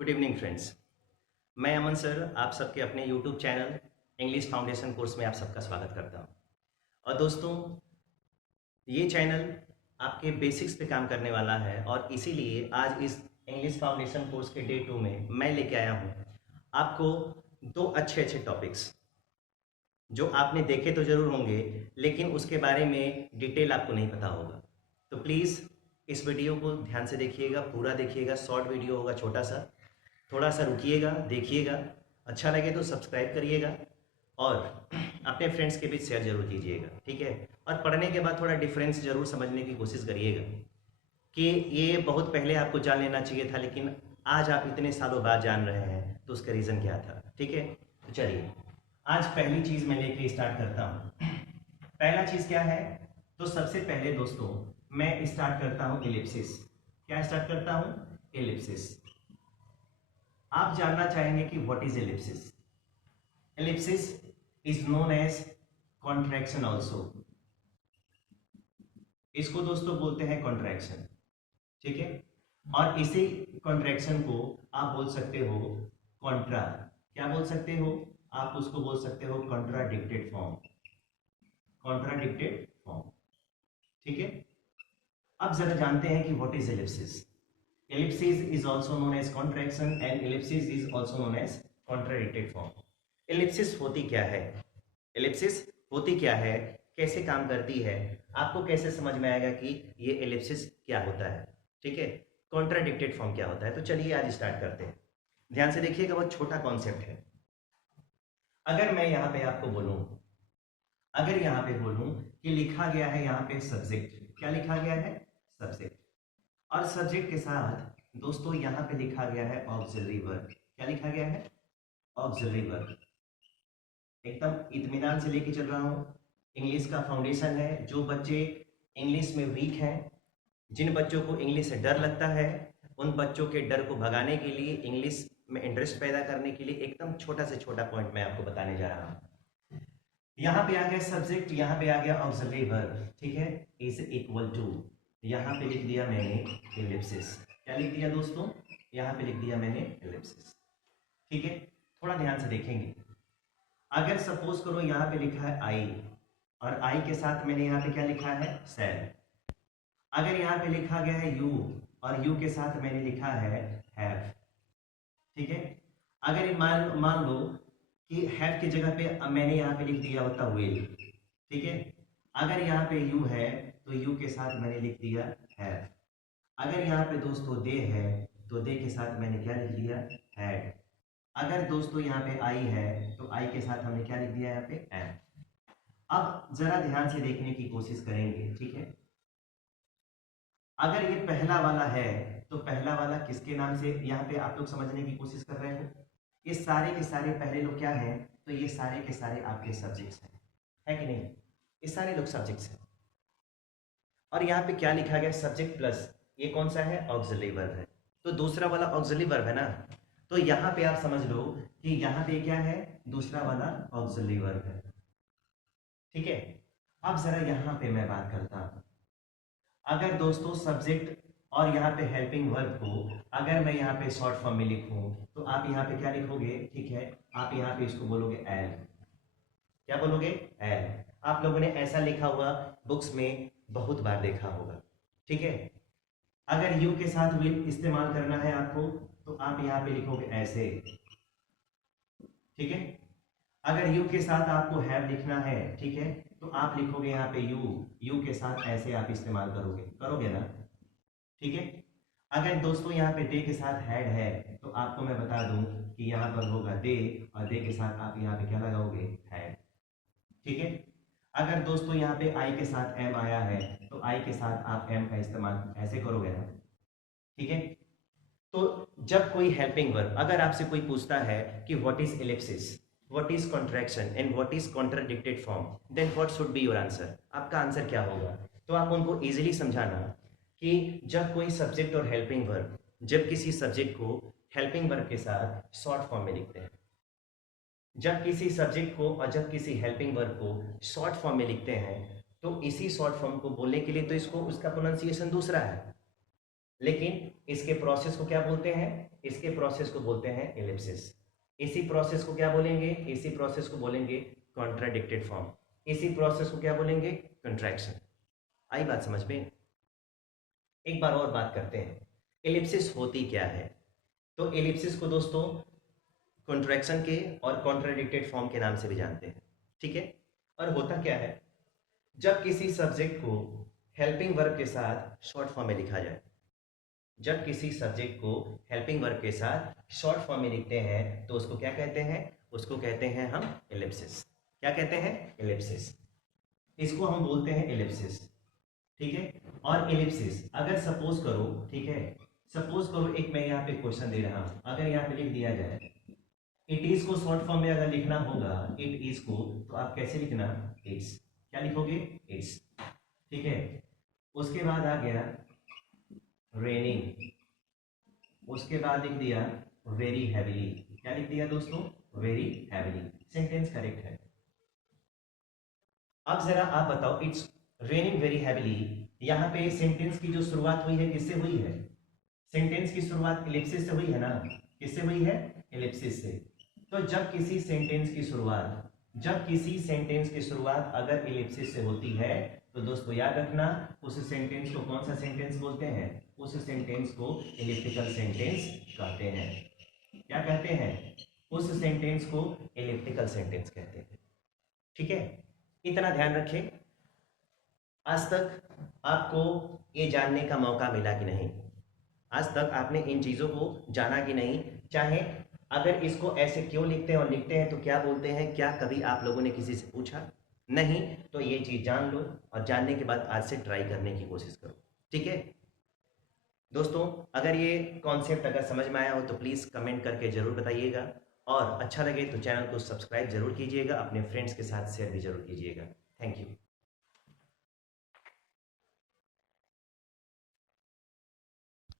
Good evening friends. मैं अमन sir आप सबके अपने YouTube channel English foundation course में आप सबका स्वागत करता हूं। और दोस्तों, ये चैनल आपके बेसिक्स पे काम करने वाला है और इसीलिए आज इस इंग्लिश फाउंडेशन कोर्स के डे 2 में मैं लेके आया हूं आपको दो अच्छे अच्छे टॉपिक्स जो आपने देखे तो ज़रूर होंगे, लेकिन उसके बारे में डिटेल आपको नहीं पता होगा। तो प्लीज़ इस वीडियो को ध्यान से देखिएगा, पूरा देखिएगा। शॉर्ट वीडियो होगा, छोटा सा। थोड़ा सा रुकिएगा, देखिएगा। अच्छा लगे तो सब्सक्राइब करिएगा और अपने फ्रेंड्स के बीच शेयर जरूर कीजिएगा, ठीक है। और पढ़ने के बाद थोड़ा डिफरेंस जरूर समझने की कोशिश करिएगा कि ये बहुत पहले आपको जान लेना चाहिए था, लेकिन आज आप इतने सालों बाद जान रहे हैं, तो उसका रीज़न क्या था, ठीक है। तो चलिए, आज पहली चीज़ मैं लेके स्टार्ट करता हूँ। पहला चीज़ क्या है? तो सबसे पहले दोस्तों मैं स्टार्ट करता हूँ एलिप्सिस। क्या स्टार्ट करता हूँ? एलिप्सिस। आप जानना चाहेंगे कि what is ellipsis. Ellipsis is known as contraction also. इसको दोस्तों बोलते हैं कॉन्ट्रैक्शन, ठीक है। और इसी कॉन्ट्रैक्शन को आप बोल सकते हो कॉन्ट्रा। क्या बोल सकते हो? आप उसको बोल सकते हो कॉन्ट्राडिक्टेड फॉर्म। कॉन्ट्राडिक्टेड फॉर्म, ठीक है। अब जरा जानते हैं कि what is Ellipsis. ellipsis is also known as contraction and ellipsis is also known as contradicted form. ellipsis होती क्या है? ellipsis होती क्या है, कैसे काम करती है, आपको कैसे समझ में आएगा कि ये ellipsis क्या होता है, ठीक है। कॉन्ट्राडिक्टेड फॉर्म क्या होता है, तो चलिए आज स्टार्ट करते हैं। ध्यान से देखिएगा, बहुत छोटा कॉन्सेप्ट है। अगर मैं यहाँ पे आपको बोलूँ, अगर यहाँ पे बोलूँ कि लिखा गया है यहाँ पे सब्जेक्ट, क्या लिखा गया है? सब्जेक्ट। और सब्जेक्ट के साथ दोस्तों यहाँ पे लिखा गया है ऑक्सिलरी वर्ब। क्या लिखा गया है? Auxiliary verb. एकदम इत्मीनान से लेके चल रहा हूँ। इंग्लिश का फाउंडेशन है। जो बच्चे इंग्लिश में वीक हैं, जिन बच्चों को इंग्लिश से डर लगता है, उन बच्चों के डर को भगाने के लिए, इंग्लिश में इंटरेस्ट पैदा करने के लिए एकदम छोटा से छोटा पॉइंट मैं आपको बताने जा रहा हूँ। यहाँ पे आ गया सब्जेक्ट, यहाँ पे आ गया ऑक्सिलरी वर्ब, ठीक है। इज इक्वल टू, यहाँ पे लिख दिया मैंने एलिप्सिस। क्या लिख दिया दोस्तों? यहाँ पे लिख दिया मैंने एलिप्सिस, ठीक है। थोड़ा ध्यान से देखेंगे। अगर सपोज करो यहाँ पे लिखा है आई, और आई के साथ मैंने यहाँ पे क्या लिखा है? सेल। अगर यहाँ पे लिखा गया है यू, और यू के साथ मैंने लिखा है हैव, ठीक है। अगर ये मान मान लो कि हैव की जगह पे मैंने यहाँ पे लिख दिया होता विल, ठीक है। अगर यहाँ पे यू है तो यू के साथ मैंने लिख दिया हैव। अगर यहाँ पे दोस्तों दे है तो दे के साथ मैंने क्या लिख दिया? हैड। अगर दोस्तों यहाँ पे आई है तो आई के साथ हमने क्या लिख दिया यहाँ पे? एम। अब जरा ध्यान से देखने की कोशिश करेंगे, ठीक है। अगर ये पहला वाला है तो पहला वाला किसके नाम से, यहाँ पे आप लोग समझने की कोशिश कर रहे हो। ये सारे के सारे पहले लोग क्या हैं? तो ये सारे के सारे आपके सब्जेक्ट्स हैं, है कि नहीं? ये सारे लोग सब्जेक्ट्स हैं। और यहाँ पे क्या लिखा गया? सब्जेक्ट प्लस ये कौन सा है? ऑक्सिलरी वर्ब है। तो दूसरा वाला ऑक्सिलरी वर्ब है ना, तो यहाँ पे आप समझ लो कि यहाँ पे क्या है? दूसरा वाला ऑक्सिलरी वर्ब है, ठीक है। अब जरा यहाँ पे मैं बात करता हूँ। अगर दोस्तों सब्जेक्ट और यहाँ पे हेल्पिंग वर्ब को अगर मैं यहाँ पे शॉर्ट फॉर्म में लिखूं तो आप यहाँ पे क्या लिखोगे? ठीक है, आप यहाँ पे इसको बोलोगे एल। क्या बोलोगे? एल। आप लोगों ने ऐसा लिखा हुआ बुक्स में बहुत बार देखा होगा, ठीक है। अगर यू के साथ विल इस्तेमाल करना है आपको तो आप यहाँ पे लिखोगे ऐसे, ठीक है। अगर यू के साथ आपको हैव लिखना है, ठीक है, तो आप लिखोगे यहाँ पे यू। यू के साथ ऐसे आप इस्तेमाल करोगे, करोगे ना, ठीक है। अगर दोस्तों यहाँ पे डे के साथ हैड है तो आपको मैं बता दूं कि यहाँ पर होगा डे, और डे के साथ आप यहाँ पे क्या लगाओगे? हैड, ठीक है। अगर दोस्तों यहाँ पे आई के साथ एम आया है तो आई के साथ आप एम का इस्तेमाल ऐसे करोगे ना, ठीक है। तो जब कोई हेल्पिंग वर्ब, अगर आपसे कोई पूछता है कि what is ellipsis, what is contraction and what is contradicted form, then what should be your answer? आपका आंसर क्या होगा? तो आप उनको इजीली समझाना कि जब कोई सब्जेक्ट और हेल्पिंग वर्ब, जब किसी सब्जेक्ट को हेल्पिंग वर्ब के साथ शॉर्ट फॉर्म में लिखते हैं, जब किसी सब्जेक्ट को और जब किसी हेल्पिंग वर्ब को शॉर्ट फॉर्म में लिखते हैं, तो इसी शॉर्ट फॉर्म को बोलने के लिए तो इसको उसका प्रोनाउंसिएशन दूसरा है, लेकिन इसके प्रोसेस को क्या बोलते हैं? इसके प्रोसेस को बोलते हैं एलिप्सिस। इसी प्रोसेस को क्या बोलेंगे? इसी प्रोसेस को बोलेंगे कॉन्ट्राडिक्टेड फॉर्म। इसी प्रोसेस को क्या बोलेंगे? कंट्रैक्शन। आई बात समझ में? एक बार और बात करते हैं, एलिप्सिस होती क्या है। तो एलिप्सिस को दोस्तों कॉन्ट्रैक्शन के और कॉन्ट्राडिक्टेड फॉर्म के नाम से भी जानते हैं, ठीक है। और होता क्या है, जब किसी सब्जेक्ट को हेल्पिंग वर्ब के साथ शॉर्ट फॉर्म में लिखा जाए, जब किसी सब्जेक्ट को हेल्पिंग वर्ब के साथ शॉर्ट फॉर्म में लिखते हैं तो उसको क्या कहते हैं? उसको कहते हैं हम एलिप्सिस। क्या कहते हैं? एलिप्सिस। इसको हम बोलते हैं एलिप्सिस, ठीक है। और एलिप्सिस अगर सपोज करो, ठीक है, सपोज करो एक मैं यहाँ पे क्वेश्चन दे रहा हूं, अगर यहाँ पे लिख दिया जाए इट इज को शॉर्ट फॉर्म में अगर लिखना होगा इट इज को, तो आप कैसे लिखना? इट्स। क्या लिखोगे? इट्स, ठीक है। उसके बाद आ गया रेनिंग, उसके बाद लिख दिया वेरी हैवीली। क्या लिख दिया दोस्तों? Very heavily. सेंटेंस करेक्ट है। अब जरा आप बताओ, इट्स रेनिंग वेरी हैवीली, यहाँ पे सेंटेंस की जो शुरुआत हुई है किससे हुई है? सेंटेंस की शुरुआत एलिप्सिस से हुई है ना? किससे हुई है? एलिप्सिस से। तो जब किसी सेंटेंस की शुरुआत, जब किसी सेंटेंस की शुरुआत अगर एलिप्सिस से होती है तो दोस्तों याद रखना उस सेंटेंस को कौन सा सेंटेंस बोलते हैं? उस सेंटेंस को एलिप्टिकल सेंटेंस कहते हैं। क्या कहते हैं? उस सेंटेंस को एलिप्टिकल सेंटेंस कहते हैं, ठीक है। इतना ध्यान रखें। आज तक आपको ये जानने का मौका मिला कि नहीं? आज तक आपने इन चीज़ों को जाना कि नहीं? चाहे अगर इसको ऐसे क्यों लिखते हैं और लिखते हैं तो क्या बोलते हैं, क्या कभी आप लोगों ने किसी से पूछा? नहीं, तो ये चीज़ जान लो और जानने के बाद आज से ट्राई करने की कोशिश करो, ठीक है दोस्तों। अगर ये कॉन्सेप्ट अगर समझ में आया हो तो प्लीज़ कमेंट करके ज़रूर बताइएगा, और अच्छा लगे तो चैनल को सब्सक्राइब जरूर कीजिएगा, अपने फ्रेंड्स के साथ शेयर भी जरूर कीजिएगा। Thank you.